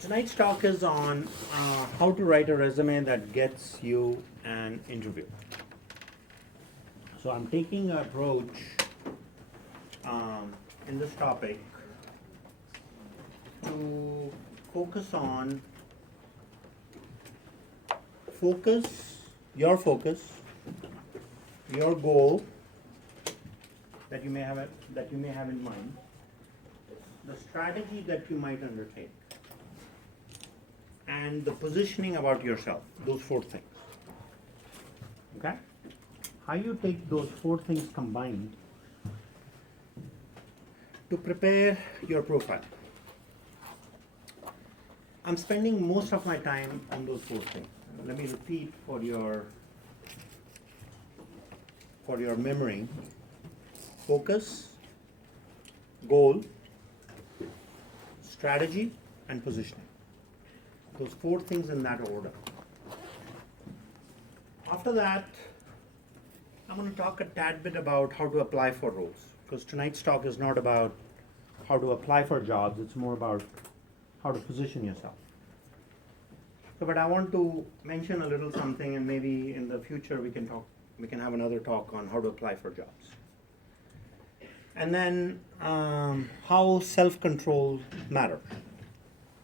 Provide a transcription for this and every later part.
Tonight's talk is on how to write a resume that gets you an interview. So I'm taking an approach in this topic to focus on your goal that you may have in mind, the strategy that you might undertake, and the positioning about yourself. Those four things. Okay? How you take those four things combined to prepare your profile. I'm spending most of my time on those four things. Let me repeat for your memory: focus, goal, strategy, and positioning. Those four things in that order. After that, I'm going to talk a tad bit about how to apply for roles, because tonight's talk is not about how to apply for jobs, it's more about how to position yourself. So, but I want to mention a little something, and maybe in the future we can have another talk on how to apply for jobs. And then how self-control matters.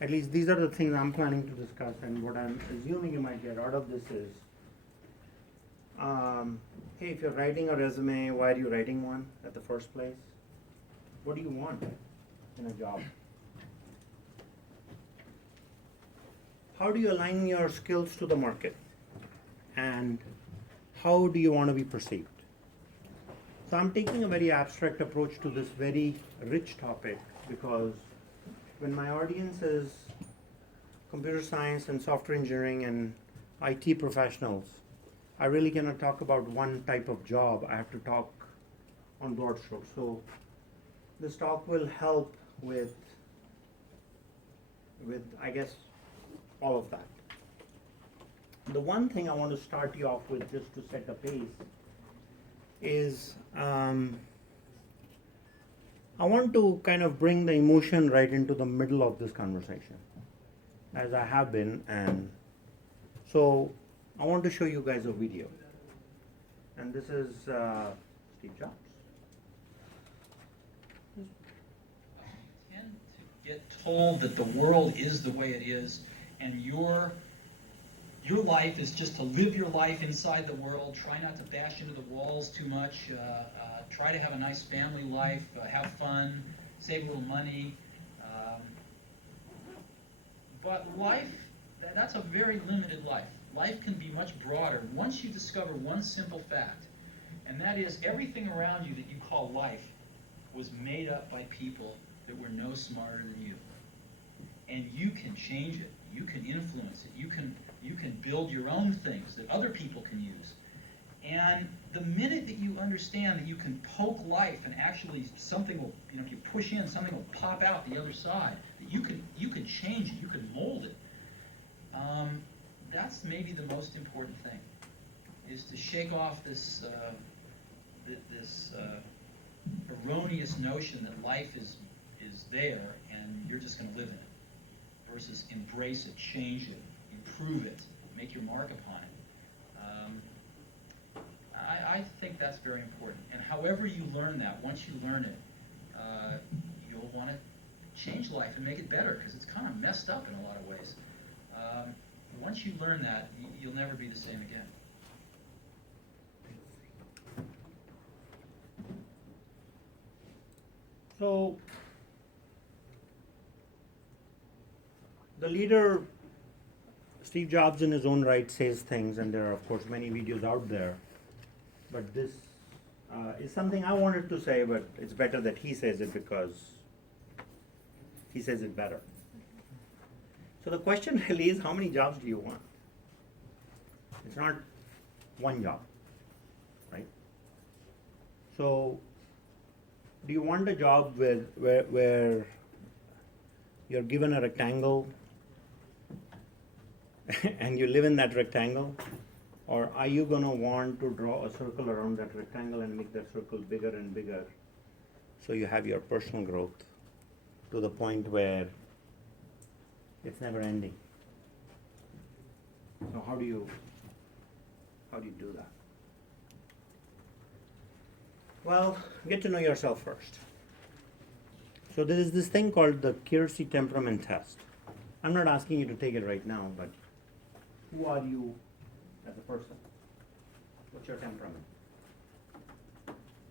At least these are the things I'm planning to discuss, and what I'm assuming you might get out of this is, hey, if you're writing a resume, why are you writing one at the first place? What do you want in a job? How do you align your skills to the market? And how do you want to be perceived? So I'm taking a very abstract approach to this very rich topic, because when my audience is computer science and software engineering and IT professionals, I really cannot talk about one type of job. I have to talk on broad strokes. So this talk will help with I guess, all of that. The one thing I want to start you off with, just to set the pace, is I want to kind of bring the emotion right into the middle of this conversation, as I have been, and so I want to show you guys a video. And this is Steve Jobs. I tend to get told that the world is the way it is, and your life is just to live your life inside the world. Try not to bash into the walls too much. Try to have a nice family life. Have fun. Save a little money. But life, that's a very limited life. Life can be much broader once you discover one simple fact, and that is everything around you that you call life was made up by people that were no smarter than you. And you can change it. You can influence it. You can build your own things that other people can use. And the minute that you understand that you can poke life and actually something will, if you push in, something will pop out the other side, that you can change it, you can mold it. That's maybe the most important thing, is to shake off this erroneous notion that life is there and you're just going to live in it, versus embrace it, change it, improve it, make your mark upon it. I think that's very important. And however you learn that, once you learn it, you'll want to change life and make it better, because it's kind of messed up in a lot of ways. Once you learn that, you'll never be the same again. So the leader, Steve Jobs, in his own right, says things, and there are of course many videos out there, but this is something I wanted to say, but it's better that he says it, because he says it better. So the question really is, how many jobs do you want? It's not one job, right? So do you want a job where you're given a rectangle and you live in that rectangle? Or are you going to want to draw a circle around that rectangle and make that circle bigger and bigger, so you have your personal growth to the point where It's never ending. So how do you do that? Well, get to know yourself first. So there is this thing called the Keirsey temperament test. I'm not asking you to take it right now, but who are you as a person? What's your temperament?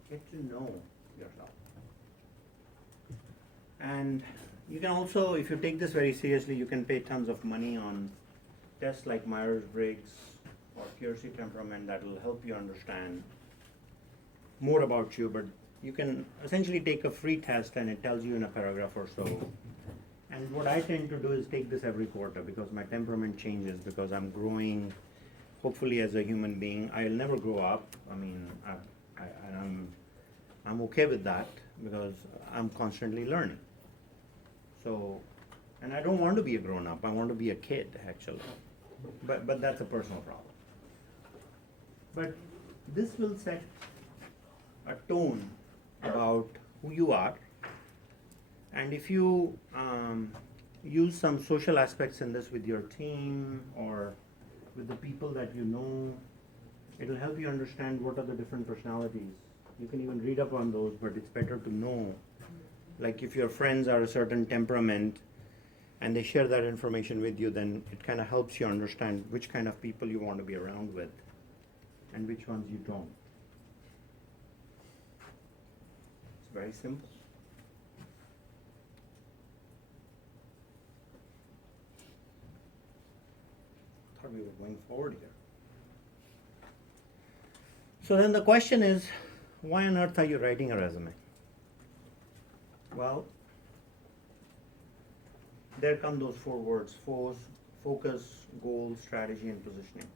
Get to know yourself. And you can also, if you take this very seriously, you can pay tons of money on tests like Myers-Briggs or Keirsey temperament that will help you understand more about you, but you can essentially take a free test and it tells you in a paragraph or so. And what I tend to do is take this every quarter because my temperament changes, because I'm growing, hopefully as a human being. I'll never grow up. I mean, I'm okay with that because I'm constantly learning. So, and I don't want to be a grown-up. I want to be a kid, actually. But that's a personal problem. But this will set a tone about who you are. And if you use some social aspects in this with your team or with the people that you know, it'll help you understand what are the different personalities. You can even read up on those, but it's better to know. Like if your friends are a certain temperament and they share that information with you, then it kind of helps you understand which kind of people you want to be around with and which ones you don't. It's very simple. Thought we were going forward here. So then the question is, why on earth are you writing a resume? Well, there come those four words: focus, goal, strategy, and positioning.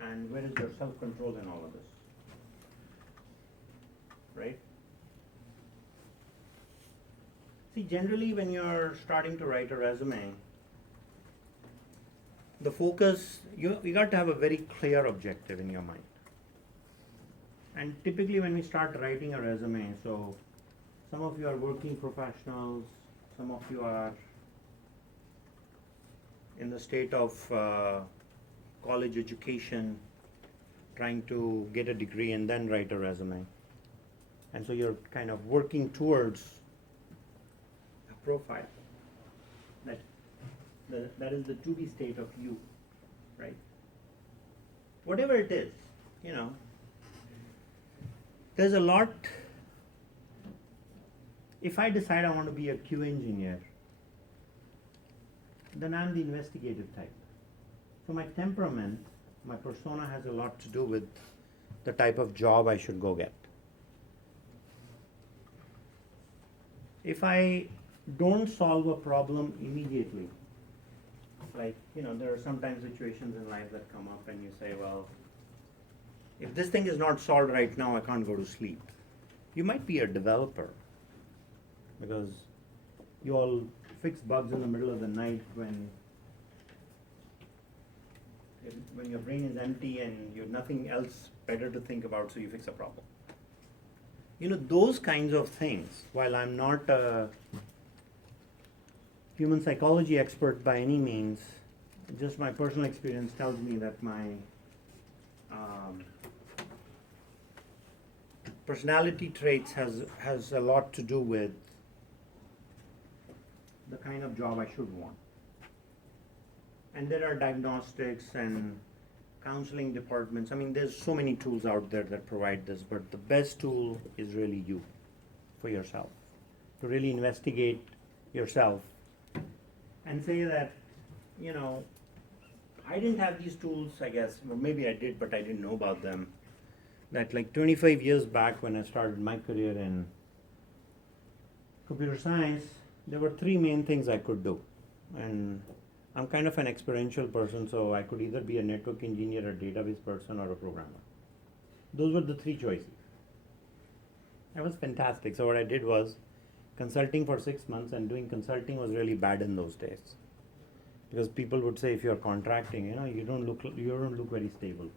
And where is your self-control in all of this? Right? See, generally when you're starting to write a resume, the focus, you got to have a very clear objective in your mind. And typically when we start writing a resume, so some of you are working professionals, some of you are in the state of college education, trying to get a degree and then write a resume. And so you're kind of working towards a profile. That is the to-be state of you, right? Whatever it is, there's a lot. If I decide I want to be a QA engineer, then I'm the investigative type. So my temperament, my persona has a lot to do with the type of job I should go get. If I don't solve a problem immediately, like, there are sometimes situations in life that come up and you say, well, if this thing is not solved right now, I can't go to sleep. You might be a developer because you all fix bugs in the middle of the night when your brain is empty and you have nothing else better to think about, so you fix a problem. Those kinds of things, while I'm not a human psychology expert by any means, just my personal experience tells me that my personality traits has a lot to do with the kind of job I should want. And there are diagnostics and counseling departments. I mean, there's so many tools out there that provide this, but the best tool is really you, for yourself, to really investigate yourself and say that, I didn't have these tools, I guess, or maybe I did, but I didn't know about them. That like 25 years back when I started my career in computer science, there were three main things I could do. And I'm kind of an experiential person, so I could either be a network engineer, a database person, or a programmer. Those were the three choices. That was fantastic. So what I did was consulting for 6 months, and doing consulting was really bad in those days. Because people would say if you're contracting, you don't look very stable.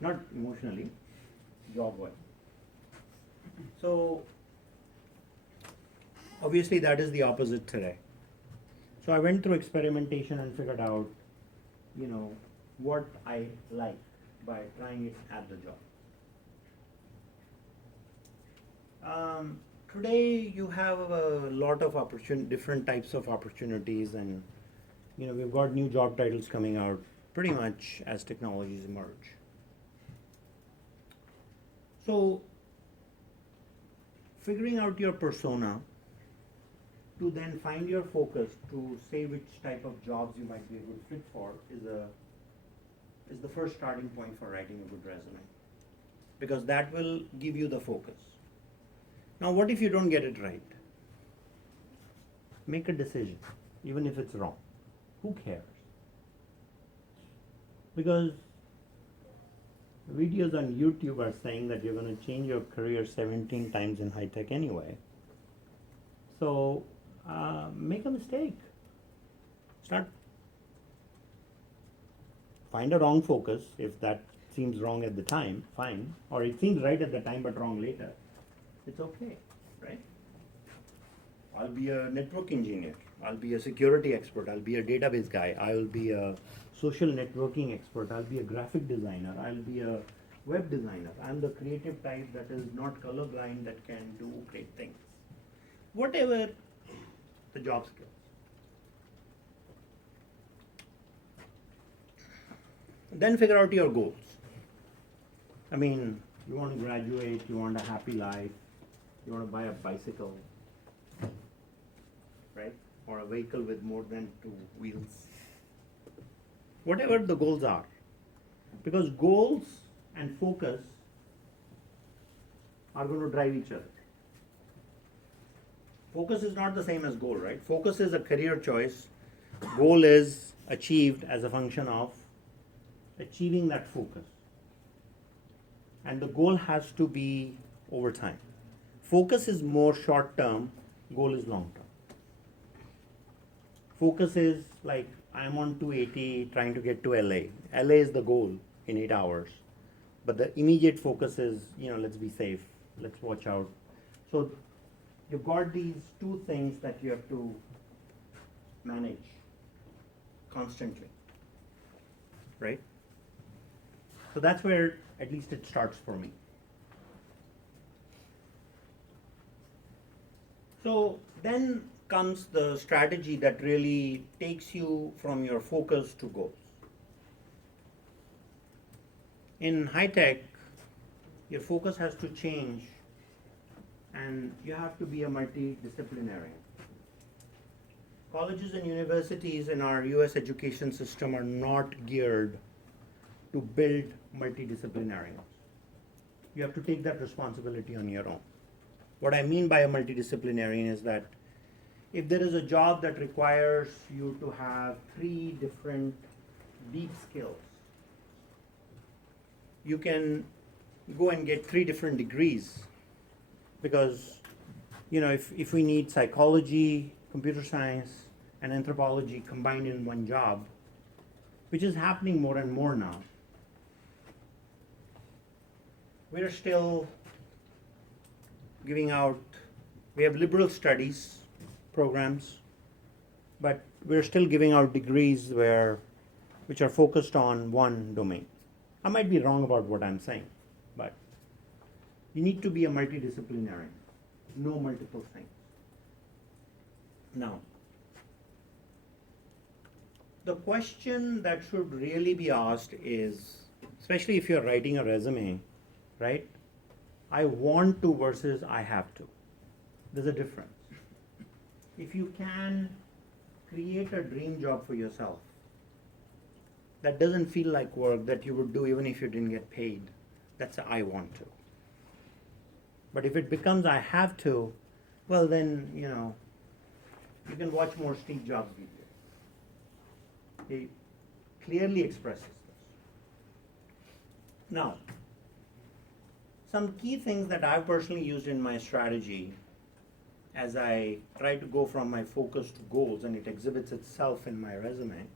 Not emotionally, job-wise. So obviously that is the opposite today. So I went through experimentation and figured out, what I like by trying it at the job. Today you have a lot of different types of opportunities, and we've got new job titles coming out pretty much as technologies emerge. So figuring out your persona to then find your focus to say which type of jobs you might be a good fit for is the first starting point for writing a good resume, because that will give you the focus. Now, what if you don't get it right? Make a decision, even if it's wrong. Who cares? Because videos on YouTube are saying that you're going to change your career 17 times in high tech anyway. So make a mistake. Find a wrong focus. If that seems wrong at the time, fine. Or it seems right at the time but wrong later. It's okay, right? I'll be a network engineer. I'll be a security expert. I'll be a database guy. I'll be a social networking expert. I'll be a graphic designer. I'll be a web designer. I'm the creative type that is not colorblind, that can do great things. Whatever the job skills. Then figure out your goals. I mean, you want to graduate, you want a happy life, you want to buy a bicycle, right? Or a vehicle with more than 2 wheels. Whatever the goals are. Because goals and focus are going to drive each other. Focus is not the same as goal, right? Focus is a career choice. Goal is achieved as a function of achieving that focus. And the goal has to be over time. Focus is more short term, goal is long term. Focus is like, I'm on 280 trying to get to LA. LA is the goal in 8 hours. But the immediate focus is, let's be safe, let's watch out. So you've got these two things that you have to manage constantly, right? So that's where at least it starts for me. So then comes the strategy that really takes you from your focus to goals. In high tech, your focus has to change and you have to be a multidisciplinarian. Colleges and universities in our US education system are not geared to build multidisciplinarians. You have to take that responsibility on your own. What I mean by a multidisciplinarian is that if there is a job that requires you to have 3 different deep skills, you can go and get 3 different degrees, because if we need psychology, computer science, and anthropology combined in one job, which is happening more and more now, we're still giving out, we have liberal studies programs, but we're still giving out degrees which are focused on one domain. I might be wrong about what I'm saying, but you need to be a multidisciplinarian, know multiple things. Now, the question that should really be asked is, especially if you're writing a resume, right? I want to versus I have to. There's a difference. If you can create a dream job for yourself that doesn't feel like work, that you would do even if you didn't get paid, that's a I want to. But if it becomes I have to, well then, you can watch more Steve Jobs videos. He clearly expresses this. Now, some key things that I've personally used in my strategy as I try to go from my focus to goals, and it exhibits itself in my resume.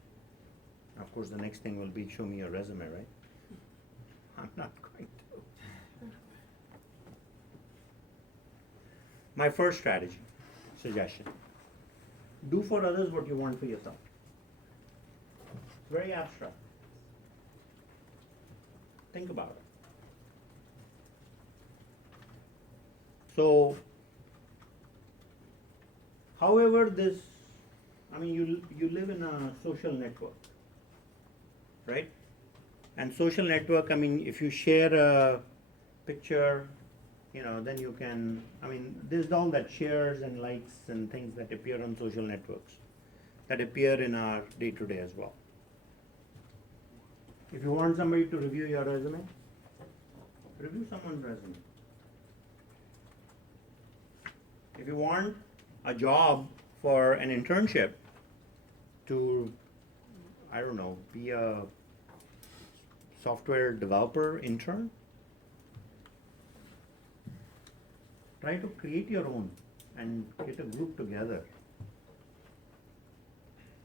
Of course, the next thing will be show me your resume, right? I'm not going to. My first strategy, suggestion. Do for others what you want for yourself. It's very abstract. Think about it. So, however this, I mean, you live in a social network, right? And social network, I mean, if you share a picture, then you can, I mean, there's all that shares and likes and things that appear on social networks that appear in our day-to-day as well. If you want somebody to review your resume, review someone's resume. If you want a job for an internship to, I don't know, be a software developer intern, try to create your own and get a group together.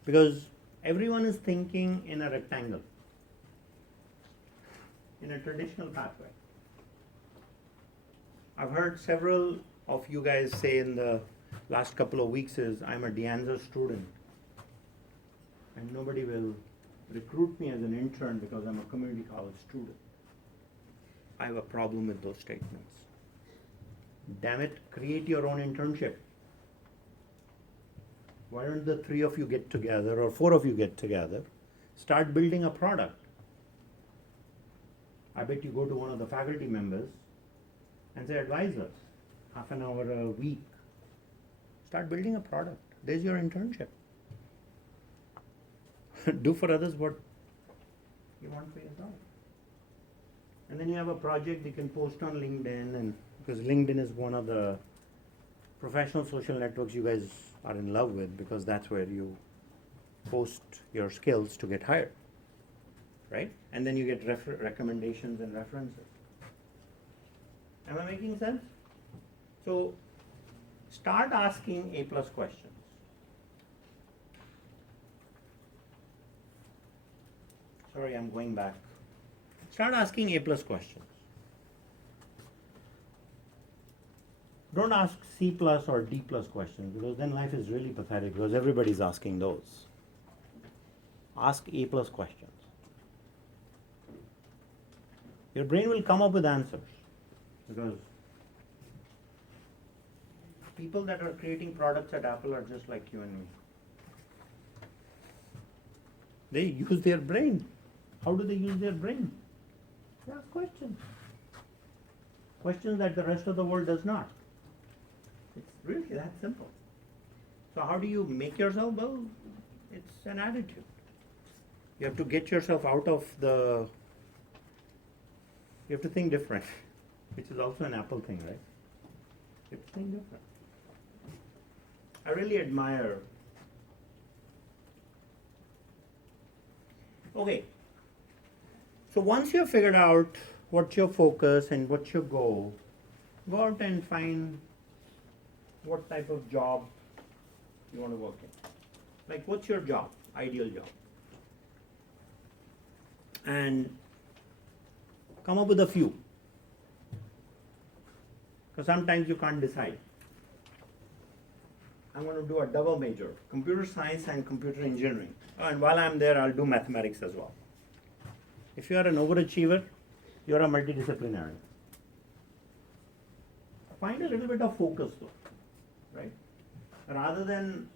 Because everyone is thinking in a rectangle, in a traditional pathway. I've heard several of you guys say in the last couple of weeks is, I'm a De Anza student and nobody will recruit me as an intern because I'm a community college student. I have a problem with those statements. Damn it, create your own internship. Why don't the 3 of you get together or 4 of you get together, start building a product? I bet you go to one of the faculty members and say, advise us, half an hour a week. Start building a product. There's your internship. Do for others what you want for yourself. And then you have a project you can post on LinkedIn, and because LinkedIn is one of the professional social networks you guys are in love with, because that's where you post your skills to get hired, right? And then you get recommendations and references. Am I making sense? So start asking A+ questions. Sorry, I'm going back. Start asking A+ questions. Don't ask C+ or D+ questions, because then life is really pathetic, because everybody's asking those. Ask A+ questions. Your brain will come up with answers, because people that are creating products at Apple are just like you and me. They use their brain. How do they use their brain? They ask questions. Questions that the rest of the world does not. It's really that simple. So how do you make yourself? Well, it's an attitude. You have to get yourself out of the... You have to think different, which is also an Apple thing, right? You have to think different. I really admire... Okay. So once you've figured out what's your focus and what's your goal, go out and find what type of job you want to work in. Like, what's your job, ideal job? And come up with a few. Because sometimes you can't decide. I'm going to do a double major, computer science and computer engineering. Oh, and while I'm there, I'll do mathematics as well. If you are an overachiever, you're a multidisciplinary. Find a little bit of focus though, right? Rather than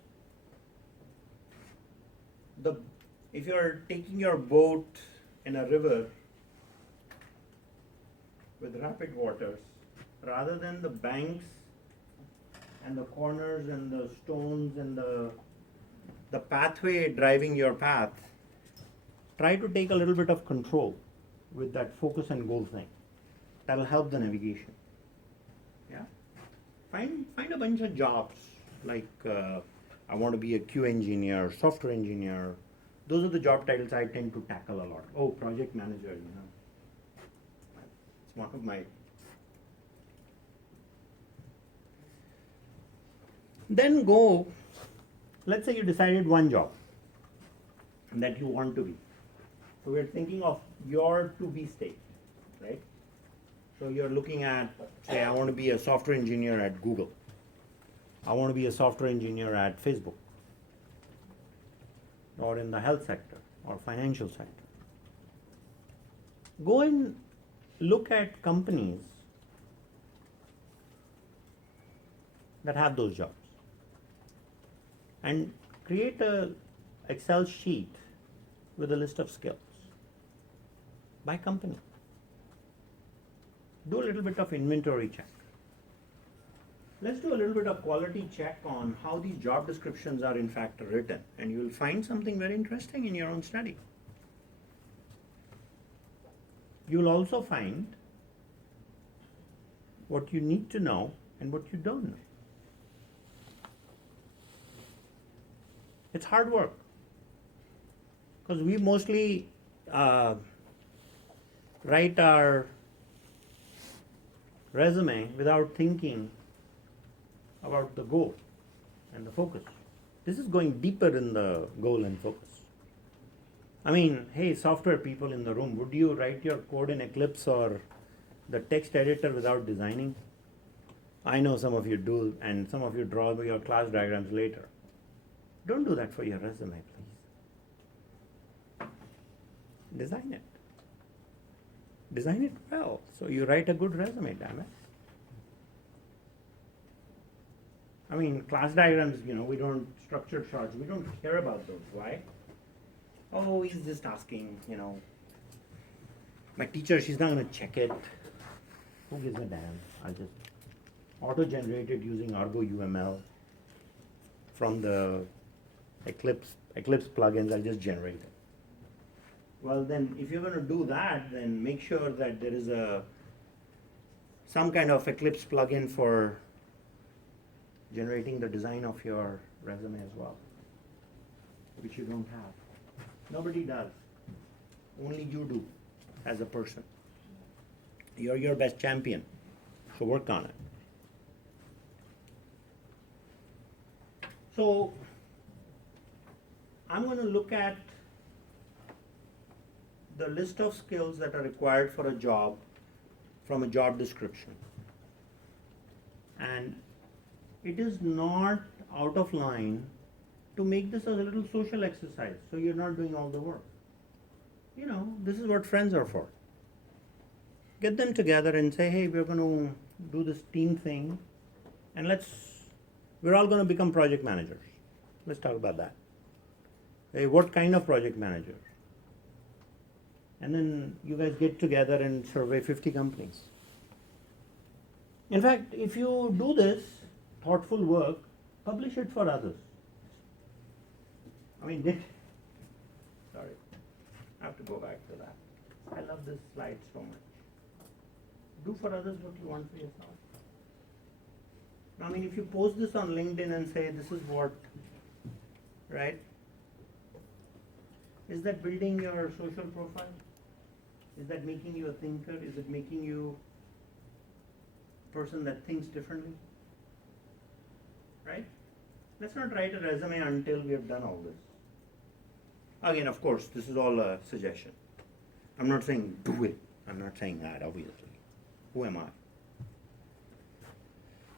if you're taking your boat in a river with rapid waters, rather than the banks and the corners and the stones and the pathway driving your path, try to take a little bit of control with that focus and goal thing. That'll help the navigation. Yeah. Find a bunch of jobs, like I want to be a Q engineer, software engineer. Those are the job titles I tend to tackle a lot. Oh, project manager, It's one of my... Then go, let's say you decided one job that you want to be. So we're thinking of your to-be state, right? So you're looking at, say, I want to be a software engineer at Google. I want to be a software engineer at Facebook. or in the health sector or financial sector. Go and look at companies that have those jobs and create a Excel sheet with a list of skills by company. Do a little bit of inventory check. Let's do a little bit of quality check on how these job descriptions are in fact written, and you'll find something very interesting in your own study. You'll also find what you need to know and what you don't know. It's hard work because we mostly write our resume without thinking about the goal and the focus. This is going deeper in the goal and focus. I mean, hey, software people in the room, would you write your code in Eclipse or the text editor without designing? I know some of you do, and some of you draw your class diagrams later. Don't do that for your resume, please. Design it. Design it well, so you write a good resume, damn it. I mean, class diagrams, we don't, structured charts, we don't care about those. Why? Oh, he's just asking, my teacher, she's not going to check it. Who gives a damn? I'll just auto-generate it using Argo UML from the Eclipse plugins. I'll just generate it. Well, then, if you're going to do that, then make sure that there is some kind of Eclipse plugin for generating the design of your resume as well, which you don't have. Nobody does. Only you do as a person. You're your best champion, so work on it. So, I'm going to look at the list of skills that are required for a job from a job description. And it is not out of line to make this a little social exercise, so you're not doing all the work. This is what friends are for. Get them together and say, hey, we're going to do this team thing, and we're all going to become project managers. Let's talk about that. Hey, what kind of project manager? And then you guys get together and survey 50 companies. In fact, if you do this thoughtful work, publish it for others. Sorry, I have to go back to that. I love this slide so much. Do for others what you want for yourself. If you post this on LinkedIn and say, this is what, right? Is that building your social profile? Is that making you a thinker? Is it making you a person that thinks differently? Right? Let's not write a resume until we have done all this. Again, of course, this is all a suggestion. I'm not saying do it. I'm not saying that, obviously. Who am I?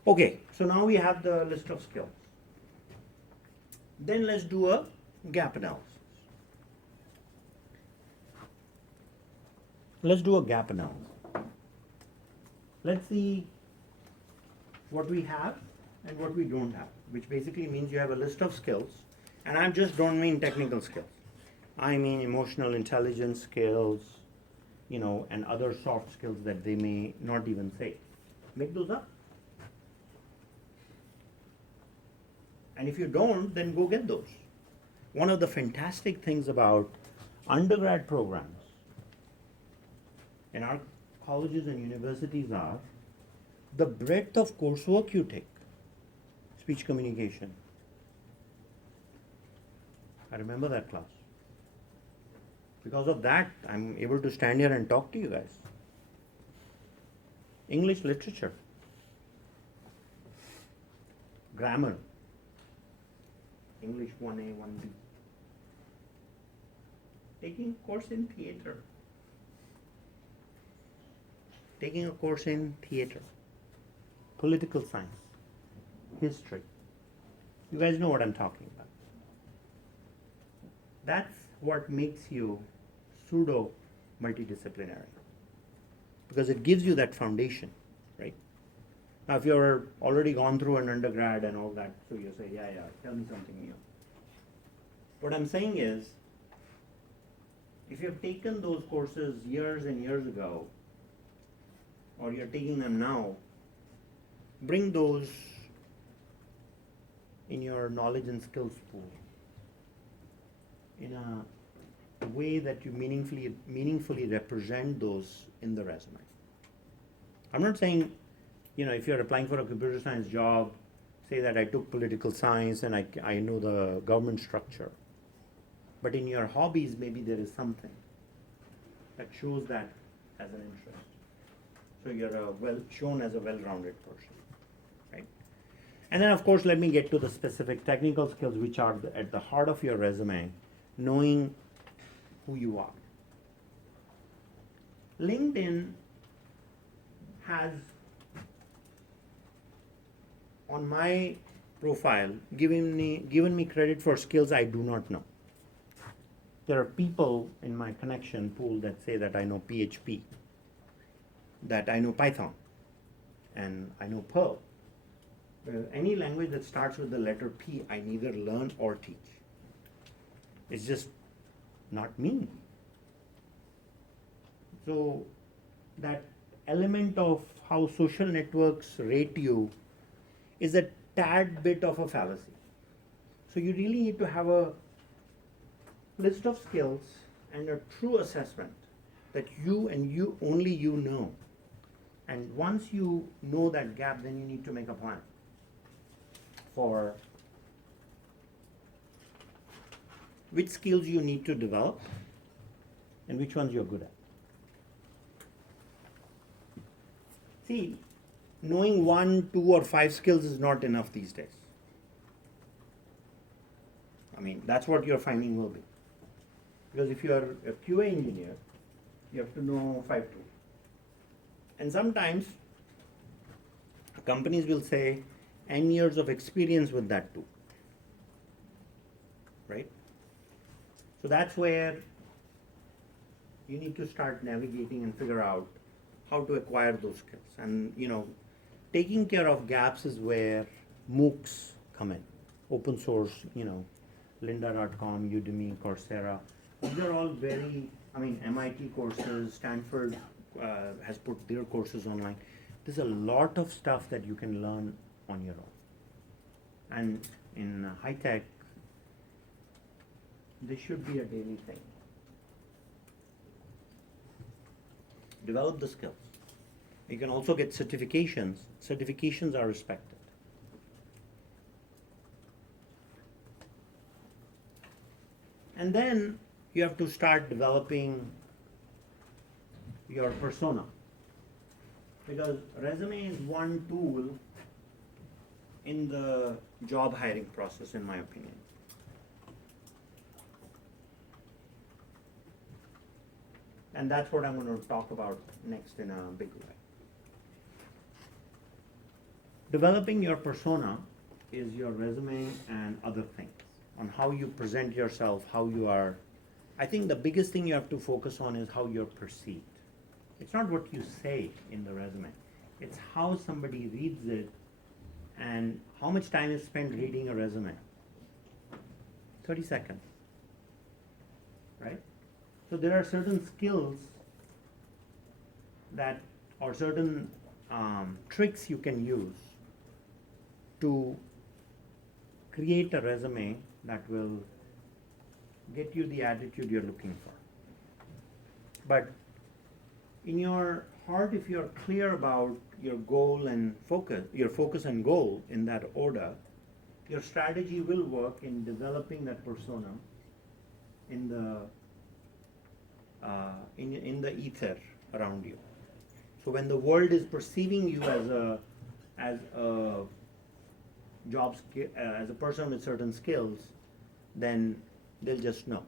Okay, so now we have the list of skills. Then let's do a gap analysis. Let's do a gap analysis. Let's see what we have and what we don't have, which basically means you have a list of skills, and I just don't mean technical skills. I mean emotional intelligence skills, and other soft skills that they may not even say. Make those up. And if you don't, then go get those. One of the fantastic things about undergrad programs in our colleges and universities are the breadth of coursework you take. Speech communication. I remember that class. Because of that, I'm able to stand here and talk to you guys. English literature. Grammar. English 1A, 1B. Taking a course in theater. Taking a course in theater. Political science. History. You guys know what I'm talking about. That's what makes you pseudo multidisciplinary, because it gives you that foundation, right? Now, if you're already gone through an undergrad and all that, so you say, yeah, tell me something new. What I'm saying is, if you've taken those courses years and years ago, or you're taking them now, bring those in your knowledge and skills pool in a way that you meaningfully represent those in the resume. I'm not saying, if you're applying for a computer science job, say that I took political science and I know the government structure. But in your hobbies, maybe there is something that shows that as an interest. So you're shown as a well-rounded person, right? And then, of course, let me get to the specific technical skills which are at the heart of your resume, knowing who you are. LinkedIn has, on my profile, given me credit for skills I do not know. There are people in my connection pool that say that I know PHP, that I know Python, and I know Perl. Any language that starts with the letter P, I neither learn or teach. It's just not me. So that element of how social networks rate you is a tad bit of a fallacy. So you really need to have a list of skills and a true assessment that you and you only you know. And once you know that gap, then you need to make a plan for which skills you need to develop and which ones you're good at. See, knowing 1, 2, or 5 skills is not enough these days. I mean, that's what your finding will be. Because if you are a QA engineer, you have to know 5 tools. And sometimes companies will say N years of experience with that tool, right? So that's where you need to start navigating and figure out how to acquire those skills. And taking care of gaps is where MOOCs come in. Open source, lynda.com, Udemy, Coursera. These are all MIT courses, Stanford has put their courses online. There's a lot of stuff that you can learn on your own. And in high tech, this should be a daily thing. Develop the skills. You can also get certifications. Certifications are respected. And then you have to start developing your persona. Because resume is one tool in the job hiring process, in my opinion. And that's what I'm going to talk about next in a big way. Developing your persona is your resume and other things, on how you present yourself, how you are. I think the biggest thing you have to focus on is how you're perceived. It's not what you say in the resume. It's how somebody reads it and how much time is spent reading a resume. 30 seconds, right? So there are certain skills or certain tricks you can use to create a resume that will get you the attitude you're looking for. But in your heart, if you're clear about your goal and focus, your focus and goal in that order, your strategy will work in developing that persona in the ether around you. So when the world is perceiving you as a person with certain skills, then they'll just know.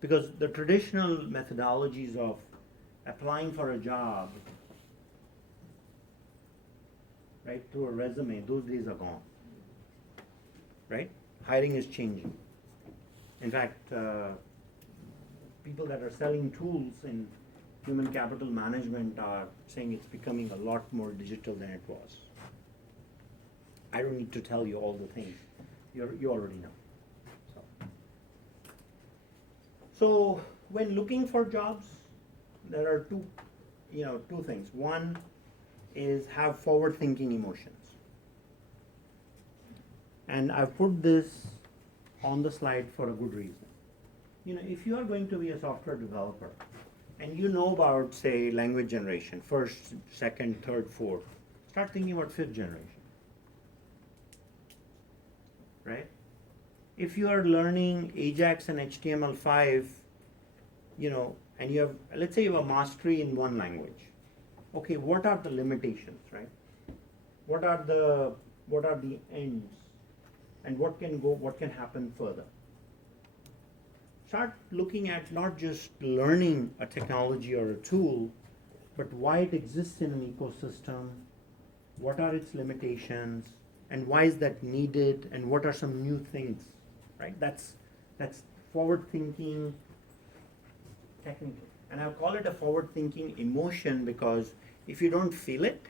Because the traditional methodologies of applying for a job, right, through a resume, those days are gone. Right? Hiring is changing. In fact, people that are selling tools in human capital management are saying it's becoming a lot more digital than it was. I don't need to tell you all the things. You already know. So when looking for jobs, there are two things. One is have forward-thinking emotions. And I've put this on the slide for a good reason. If you are going to be a software developer and you know about, say, language generation, first, second, third, fourth, start thinking about fifth generation. Right? If you are learning Ajax and HTML5, and you have, let's say you have a mastery in one language. Okay, what are the limitations, right? What are the ends? And what can happen further? Start looking at not just learning a technology or a tool, but why it exists in an ecosystem, what are its limitations, and why is that needed, and what are some new things, right? That's forward-thinking technically. And I call it a forward-thinking emotion because if you don't feel it,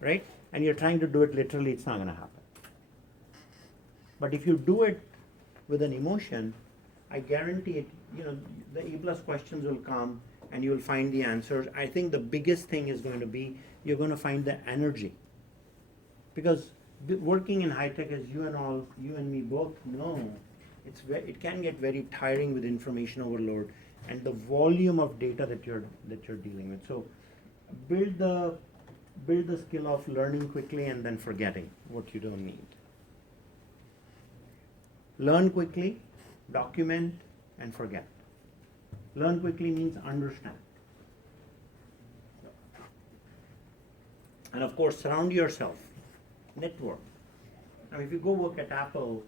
right, and you're trying to do it literally, it's not going to happen. But if you do it with an emotion, I guarantee it, the A+ questions will come and you'll find the answers. I think the biggest thing is going to be you're going to find the energy. Because working in high tech, as you and me both know, it can get very tiring with information overload and the volume of data that you're dealing with. So build the skill of learning quickly and then forgetting what you don't need. Learn quickly, document, and forget. Learn quickly means understand. And of course, surround yourself. Network. Now, if you go work at Apple,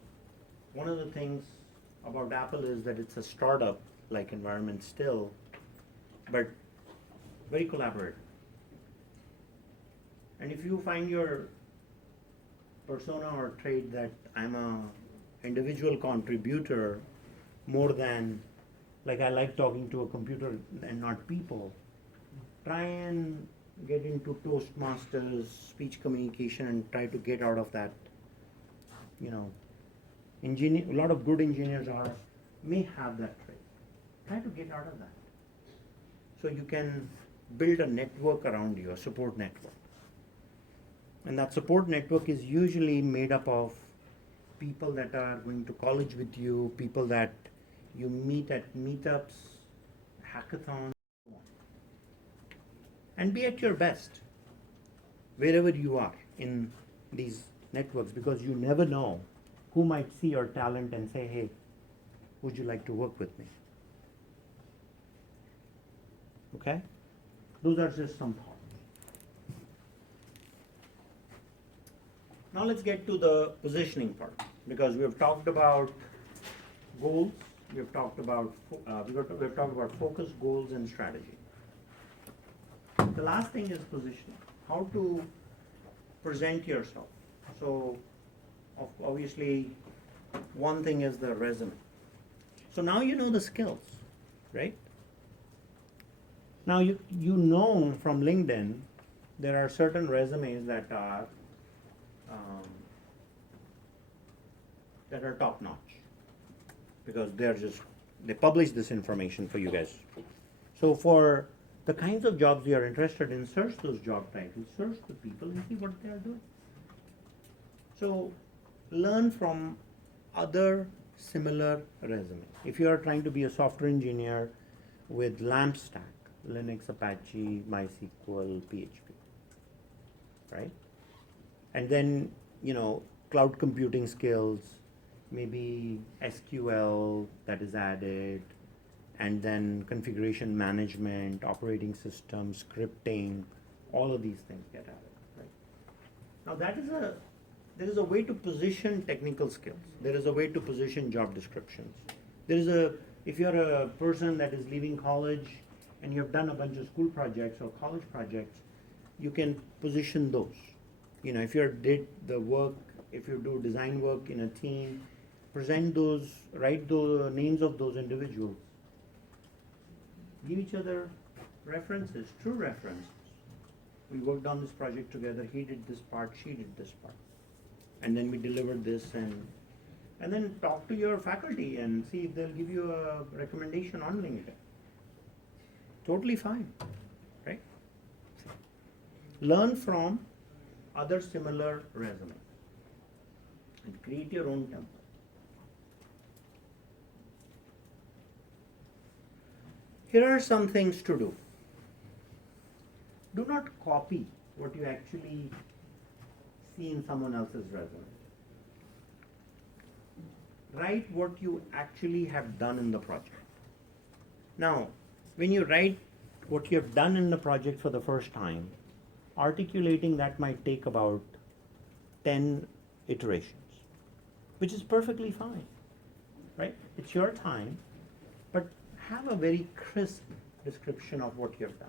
one of the things about Apple is that it's a startup-like environment still, but very collaborative. And if you find your persona or trait that I'm a individual contributor more than, like, I like talking to a computer and not people, try and get into Toastmasters, speech communication, and try to get out of that. A lot of good engineers may have that trait. Try to get out of that. So you can build a network around you, a support network. And that support network is usually made up of people that are going to college with you, people that you meet at meetups, hackathons, and be at your best wherever you are in these networks, because you never know who might see your talent and say, hey, would you like to work with me? Okay? Those are just some thoughts. Now let's get to the positioning part, because we have talked about goals, we've talked about focus, goals, and strategy. The last thing is positioning. How to present yourself. So obviously one thing is the resume. So now you know the skills, right? Now you know from LinkedIn there are certain resumes that are top notch, because they publish this information for you guys. So for the kinds of jobs you are interested in, search those job titles, search the people and see what they are doing. So learn from other similar resumes. If you are trying to be a software engineer with LAMP stack, Linux, Apache, MySQL, PHP, right? And then, cloud computing skills, maybe SQL that is added, and then configuration management, operating system, scripting, all of these things get added, right? Now there is a way to position technical skills. There is a way to position job descriptions. If you're a person that is leaving college and you've done a bunch of school projects or college projects, you can position those. If you did the work, if you do design work in a team, present those, write the names of those individuals. Give each other references, true references. We worked on this project together, he did this part, she did this part. And then we delivered this, and then talk to your faculty and see if they'll give you a recommendation on LinkedIn. Totally fine, right? Learn from other similar resumes and create your own template. Here are some things to do. Do not copy what you actually see in someone else's resume. Write what you actually have done in the project. Now, when you write what you have done in the project for the first time, articulating that might take about 10 iterations, which is perfectly fine, right? It's your time, but have a very crisp description of what you have done.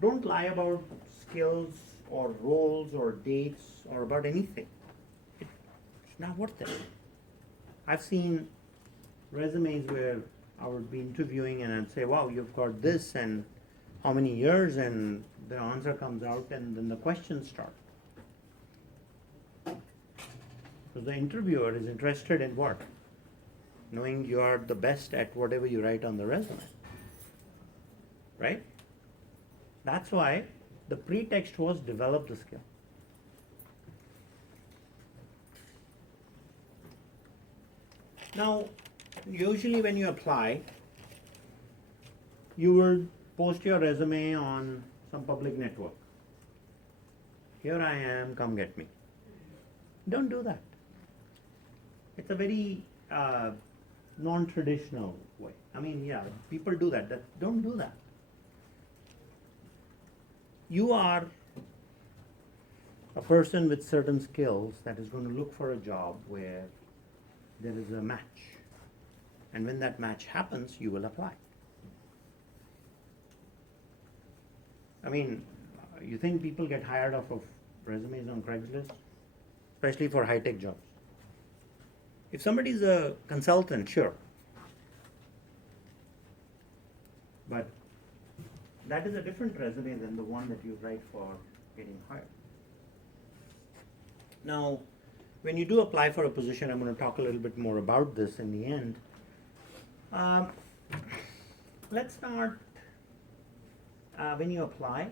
Don't lie about skills or roles or dates or about anything. It's not worth it. I've seen resumes where I would be interviewing and I'd say, wow, you've got this and how many years, and the answer comes out and then the questions start. Because the interviewer is interested in what? Knowing you are the best at whatever you write on the resume. Right? That's why the pretext was develop the skill. Now, usually when you apply, you will post your resume on some public network. Here I am, come get me. Don't do that. It's a very non-traditional way. I mean, yeah, people do that. Don't do that. You are a person with certain skills that is going to look for a job where there is a match. And when that match happens, you will apply. I mean, you think people get hired off of resumes on Craigslist? Especially for high-tech jobs. If somebody is a consultant, sure. But that is a different resume than the one that you write for getting hired. Now, when you do apply for a position, I'm going to talk a little bit more about this in the end. Let's start when you apply.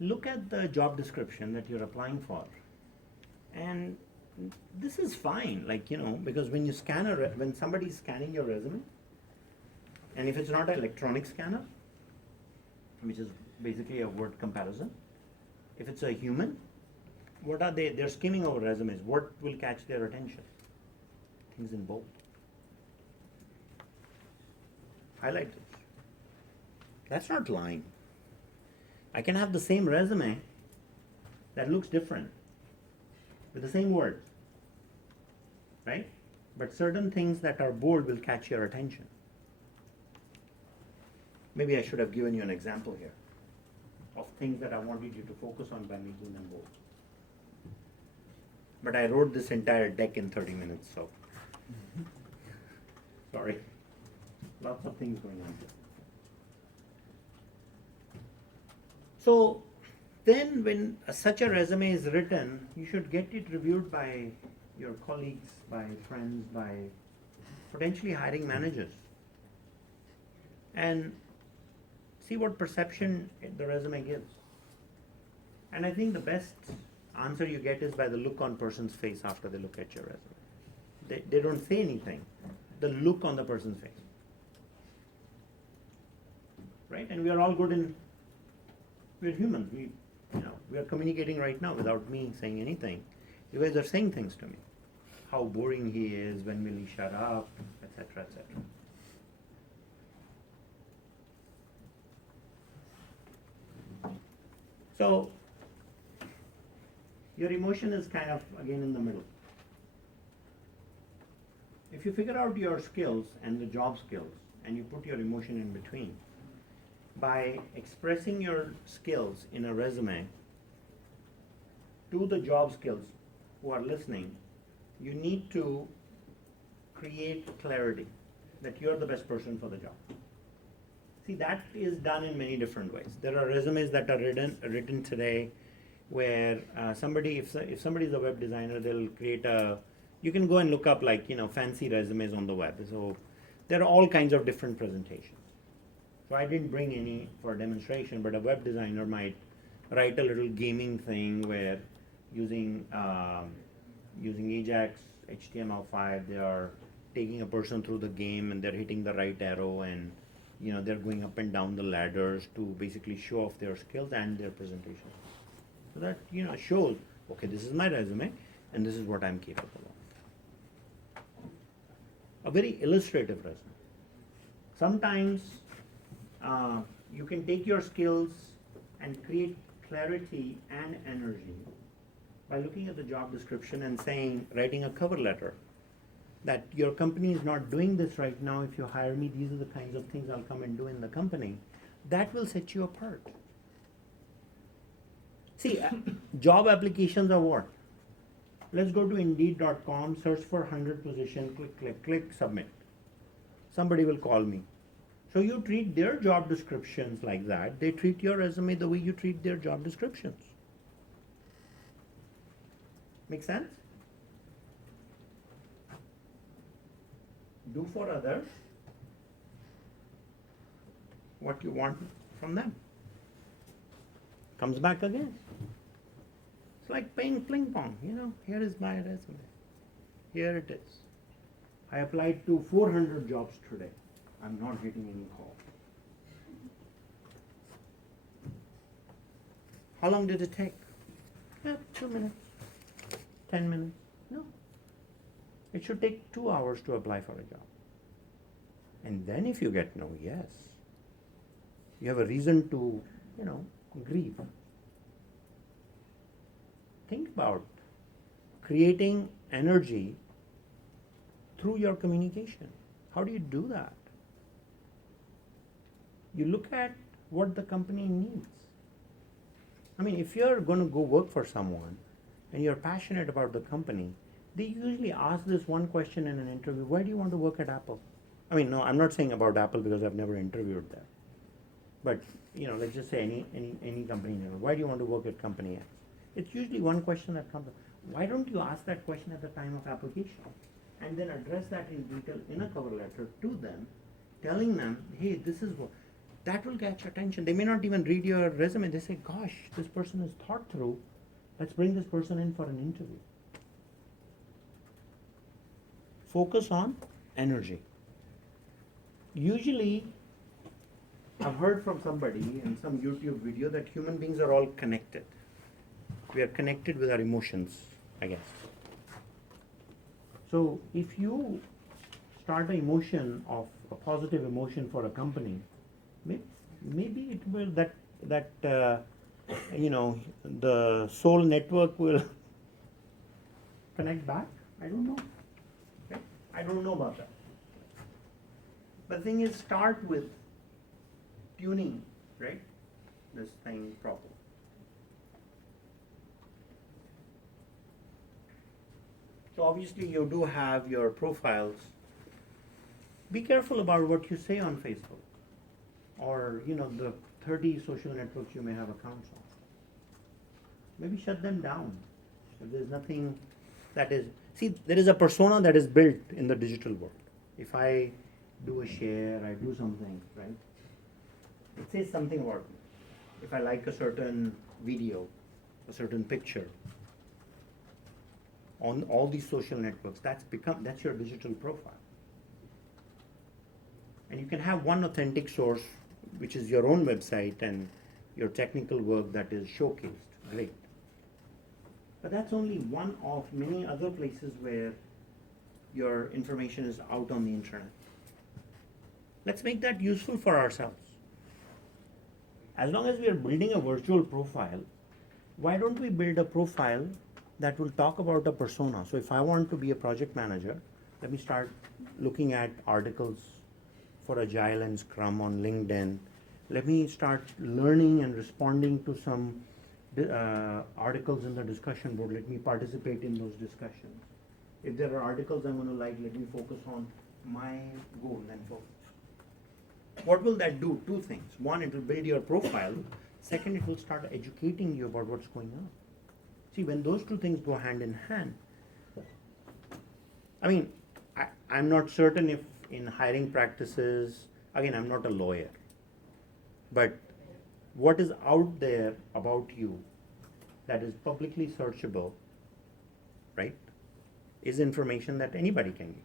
Look at the job description that you're applying for. And this is fine, because when you scan when somebody's scanning your resume, and if it's not an electronic scanner, which is basically a word comparison, if it's a human, what are they? They're skimming over resumes. What will catch their attention? Things in bold. Highlight this. That's not lying. I can have the same resume that looks different with the same words, right? But certain things that are bold will catch your attention. Maybe I should have given you an example here of things that I wanted you to focus on by making them bold. But I wrote this entire deck in 30 minutes, so sorry. Lots of things going on here. So then when such a resume is written, you should get it reviewed by your colleagues, by friends, by potentially hiring managers. And see what perception the resume gives. And I think the best answer you get is by the look on person's face after they look at your resume. They don't say anything. The look on the person's face. Right? And we are all good we're humans. We are communicating right now without me saying anything. You guys are saying things to me. How boring he is, when will he shut up, etc., etc. So, your emotion is kind of, again, in the middle. If you figure out your skills and the job skills, and you put your emotion in between, by expressing your skills in a resume to the job skills who are listening, you need to create clarity that you're the best person for the job. See, that is done in many different ways. There are resumes that are written today where somebody, if somebody is a web designer, they'll create you can go and look up like, fancy resumes on the web. So there are all kinds of different presentations. So I didn't bring any for demonstration, but a web designer might write a little gaming thing where using Ajax HTML5, they are taking a person through the game and they're hitting the right arrow and they're going up and down the ladders to basically show off their skills and their presentation. So that shows, okay, this is my resume and this is what I'm capable of. A very illustrative resume. Sometimes you can take your skills and create clarity and energy by looking at the job description and writing a cover letter that your company is not doing this right now. If you hire me, these are the kinds of things I'll come and do in the company. That will set you apart. See, job applications are what? Let's go to Indeed.com, search for 100 positions, click, submit. Somebody will call me. So you treat their job descriptions like that. They treat your resume the way you treat their job descriptions. Make sense? Do for others what you want from them. Comes back again. It's like playing ping pong, here is my resume. Here it is. I applied to 400 jobs today. I'm not getting any call. How long did it take? 2 minutes. 10 minutes. No. It should take 2 hours to apply for a job. And then if you get no yes, you have a reason to, grieve. Think about creating energy through your communication. How do you do that? You look at what the company needs. I mean, if you're going to go work for someone and you're passionate about the company, they usually ask this one question in an interview: why do you want to work at Apple? I mean, no, I'm not saying about Apple because I've never interviewed there. But, let's just say any company, why do you want to work at company X? It's usually one question that comes up. Why don't you ask that question at the time of application and then address that in detail in a cover letter to them, telling them, hey, this is what, that will catch attention. They may not even read your resume. They say, gosh, this person is thought through. Let's bring this person in for an interview. Focus on energy. Usually, I've heard from somebody in some YouTube video that human beings are all connected. We are connected with our emotions, I guess. So if you start an emotion of a positive emotion for a company, maybe it will the soul network will connect back. I don't know. Okay? I don't know about that. But the thing is, start with tuning, right? This thing properly. So obviously you do have your profiles. Be careful about what you say on Facebook or the 30 social networks you may have accounts on. Maybe shut them down. If there's nothing that is, see, there is a persona that is built in the digital world. If I do a share, I do something, right? It says something about me. If I like a certain video, a certain picture, on all these social networks, that's your digital profile. And you can have one authentic source, which is your own website and your technical work that is showcased. Great. But that's only one of many other places where your information is out on the internet. Let's make that useful for ourselves. As long as we are building a virtual profile, why don't we build a profile that will talk about a persona? So if I want to be a project manager, let me start looking at articles for Agile and Scrum on LinkedIn. Let me start learning and responding to some articles in the discussion board. Let me participate in those discussions. If there are articles I'm going to like, let me focus on my goal and focus. What will that do? Two things. One, it will build your profile. Second, it will start educating you about what's going on. See, when those two things go hand in hand, I mean, I'm not certain if in hiring practices, again, I'm not a lawyer, but what is out there about you that is publicly searchable, right, is information that anybody can use.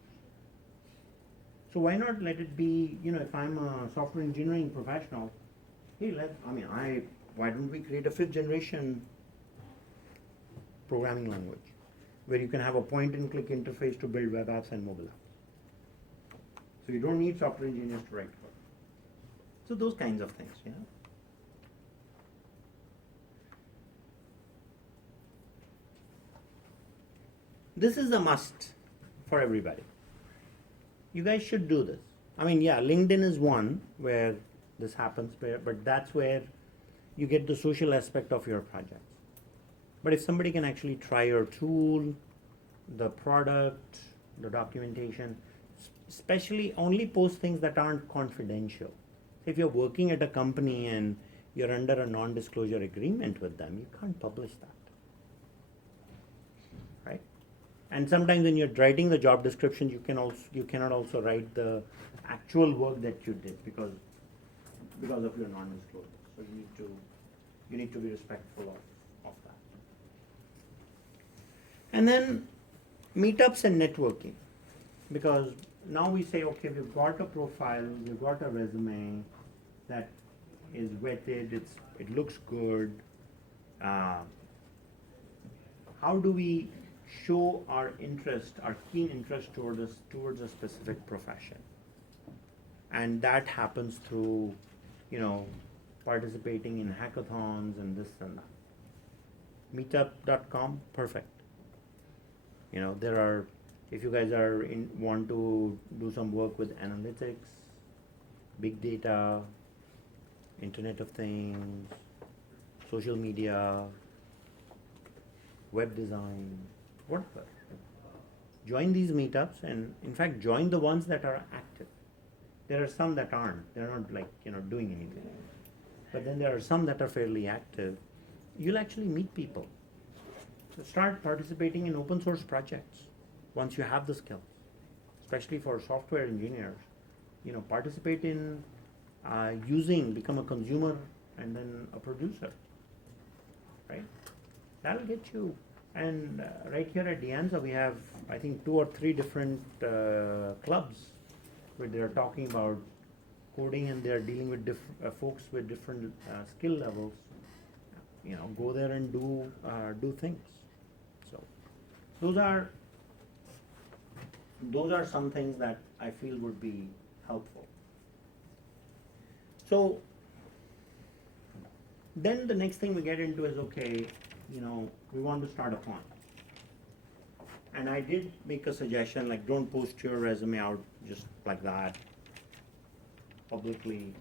So why not let it be, if I'm a software engineering professional, hey, why don't we create a 5th generation programming language where you can have a point and click interface to build web apps and mobile apps. So you don't need software engineers to write code. So those kinds of things, This is a must for everybody. You guys should do this. I mean, yeah, LinkedIn is one where this happens, but that's where you get the social aspect of your projects. But if somebody can actually try your tool, the product, the documentation, especially only post things that aren't confidential. If you're working at a company and you're under a non-disclosure agreement with them, you can't publish that. Right? And sometimes when you're writing the job description, you cannot also write the actual work that you did because of your non-disclosure. So you need to be respectful of that. And then meetups and networking, because now we say, okay, we've got a profile, we've got a resume that is vetted, it looks good. How do we show our interest, our keen interest towards a specific profession? And that happens through, participating in hackathons and this and that. Meetup.com, perfect. If you guys want to do some work with analytics, big data, Internet of Things, social media, web design, whatever. Join these meetups, and in fact, join the ones that are active. There are some that aren't. They're not doing anything. But then there are some that are fairly active. You'll actually meet people. So start participating in open source projects once you have the skills, especially for software engineers. Participate in become a consumer and then a producer, right? That'll get you. And right here at Dianza, we have, I think, 2 or 3 different clubs where they're talking about coding and they're dealing with folks with different skill levels. Go there and do things. So those are some things that I feel would be helpful. So then the next thing we get into is, okay, we want to start a font. And I did make a suggestion, like, don't post your resume out just like that publicly.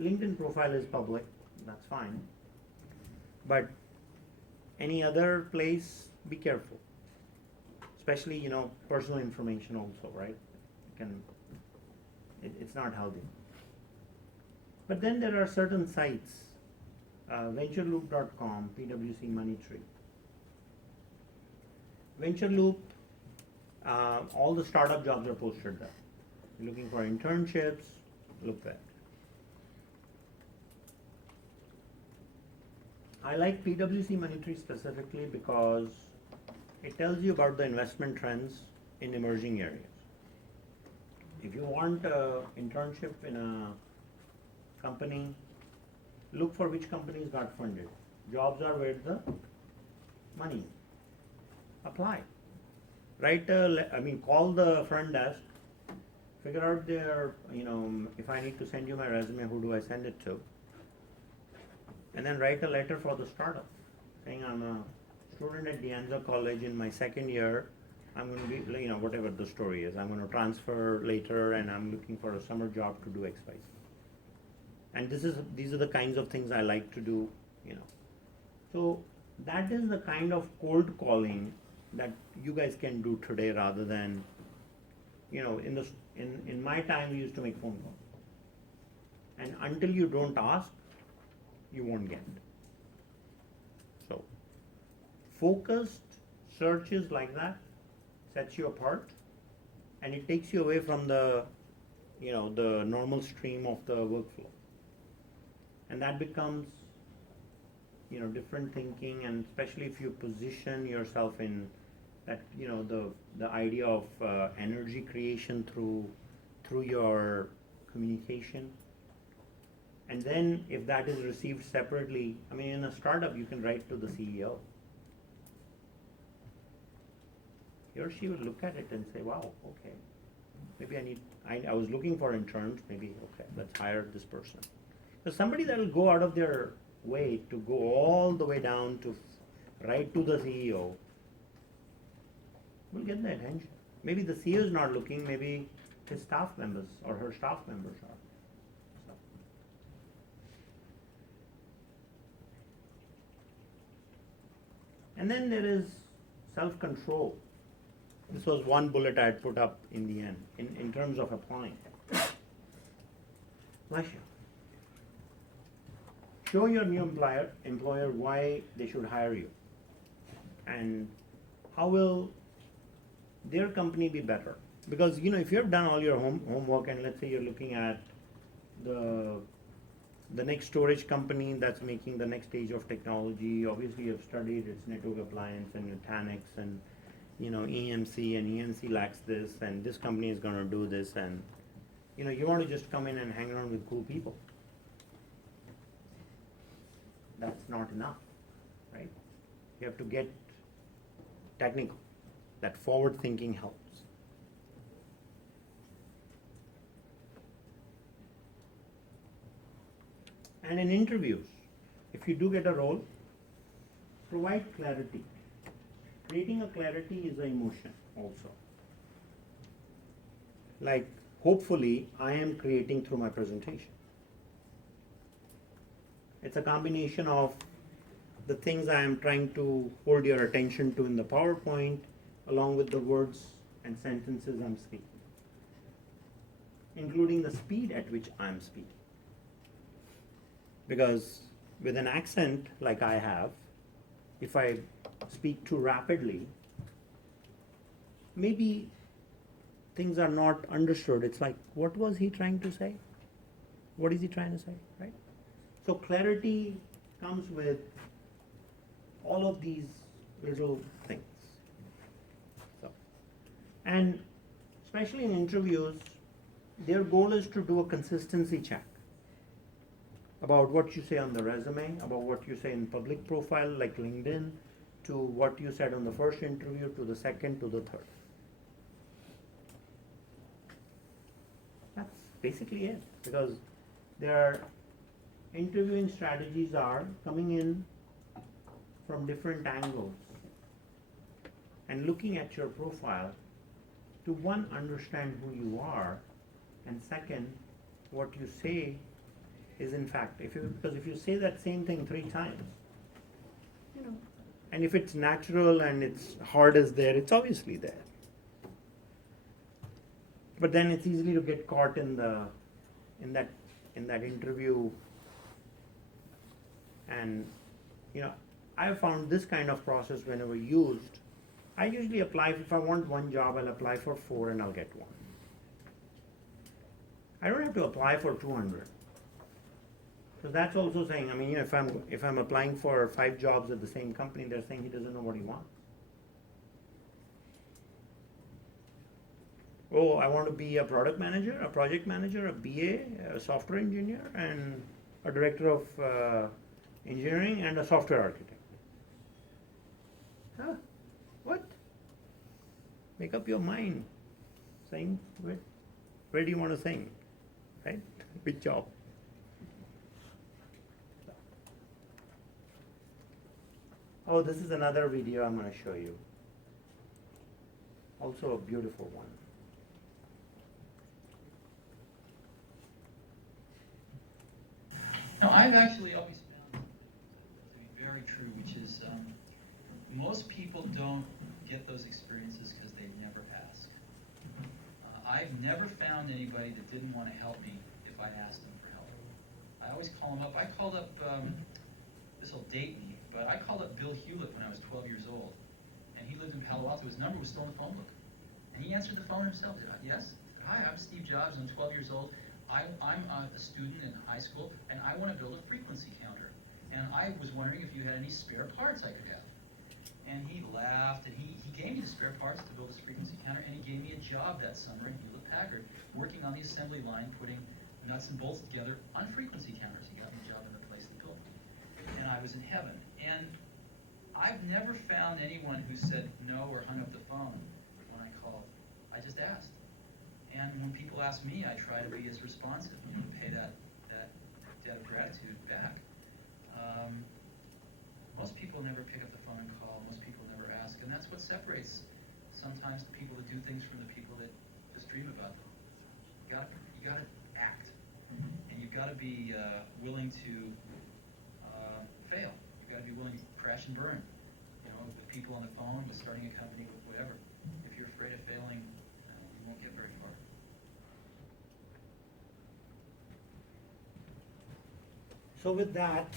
LinkedIn profile is public, that's fine. But any other place, be careful. Especially, personal information also, right? It's not healthy. But then there are certain sites, ventureloop.com, PwC Money Tree. VentureLoop, all the startup jobs are posted there. You're looking for internships, look there. I like PwC Money Tree specifically because it tells you about the investment trends in emerging areas. If you want an internship in a company, look for which companies got funded. Jobs are where the money is. Apply. Call the front desk, figure out if I need to send you my resume, who do I send it to? And then write a letter for the startup saying I'm a student at Dianza College in my 2nd year. I'm going to be, whatever the story is. I'm going to transfer later and I'm looking for a summer job to do X, Y, Z. And these are the kinds of things I like to do, So that is the kind of cold calling that you guys can do today rather than, in my time we used to make phone calls. And until you don't ask, you won't get. So, focused searches like that sets you apart, and it takes you away from the normal stream of the workflow. And that becomes, different thinking, and especially if you position yourself in that, the idea of energy creation through your communication. And then if that is received separately, I mean, in a startup, you can write to the CEO. He or she will look at it and say, wow, okay, maybe I was looking for interns, maybe, okay, let's hire this person. So somebody that will go out of their way to go all the way down to write to the CEO will get the attention. Maybe the CEO is not looking, maybe his staff members or her staff members are. So. And then there is self-control. This was one bullet I had put up in the end, in terms of applying. Bless you. Show your new employer why they should hire you. And how will their company be better? Because, if you have done all your homework, and let's say you're looking at the next storage company that's making the next stage of technology, obviously you've studied its network appliance and Nutanix and EMC, and EMC lacks this, and this company is going to do this, and you want to just come in and hang around with cool people. That's not enough, right? You have to get technical. That forward thinking helps. And in interviews, if you do get a role, provide clarity. Creating a clarity is an emotion also. Like, hopefully, I am creating through my presentation. It's a combination of the things I am trying to hold your attention to in the PowerPoint, along with the words and sentences I'm speaking, including the speed at which I'm speaking. Because with an accent like I have, if I speak too rapidly, maybe things are not understood. It's like, what was he trying to say? What is he trying to say, right? So clarity comes with all of these little things. So, and especially in interviews, their goal is to do a consistency check about what you say on the resume, about what you say in public profile like LinkedIn, to what you said on the first interview, to the second, to the third. That's basically it, because their interviewing strategies are coming in from different angles and looking at your profile to, one, understand who you are, and second, what you say is in fact, because if you say that same thing 3 times, and if it's natural and its heart is there, it's obviously there. But then it's easily to get caught in that interview. And I have found this kind of process whenever used. I usually apply, if I want one job, I'll apply for 4 and I'll get 1. I don't have to apply for 200. So that's also saying, if I'm applying for 5 jobs at the same company, they're saying he doesn't know what he wants. Oh, I want to be a product manager, a project manager, a BA, a software engineer, and a director of engineering, and a software architect. Huh? What? Make up your mind. Saying, where do you want to sing? Right? Which job? Oh, this is another video I'm going to show you. Also a beautiful one. Now, I've actually always found to be very true, which is most people don't get those experiences because they never ask. I've never found anybody that didn't want to help me if I asked them for help. I always call them up. I called up, this will date me, but I called up Bill Hewlett when I was 12 years old. And he lived in Palo Alto. His number was still in the phone book. And he answered the phone himself. Yes? Hi, I'm Steve Jobs. I'm 12 years old. I'm a student in high school, and I want to build a frequency counter. And I was wondering if you had any spare parts I could have. And he laughed, and he gave me the spare parts to build this frequency counter, and he gave me a job that summer in Hewlett-Packard, working on the assembly line, putting nuts and bolts together on frequency counters. He got me a job in the place that built me. And I was in heaven. And I've never found anyone who said no or hung up the phone when I called. I just asked. And when people ask me, I try to be as responsive, to pay that debt of gratitude back. Most people never pick up the phone and call. Most people never ask, and that's what separates sometimes the people that do things from the people that just dream about them. You gotta act, and you've got to be willing to fail. You've got to be willing to crash and burn. With people on the phone, with starting a company, with whatever. If you're afraid of failing, you won't get very far. So with that,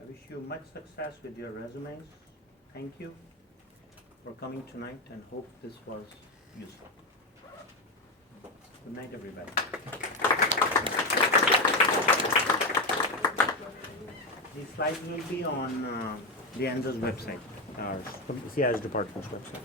I wish you much success with your resumes. Thank you for coming tonight and hope this was useful. Good night, everybody. These slides will be on the ANZA's website, our CIS department's website.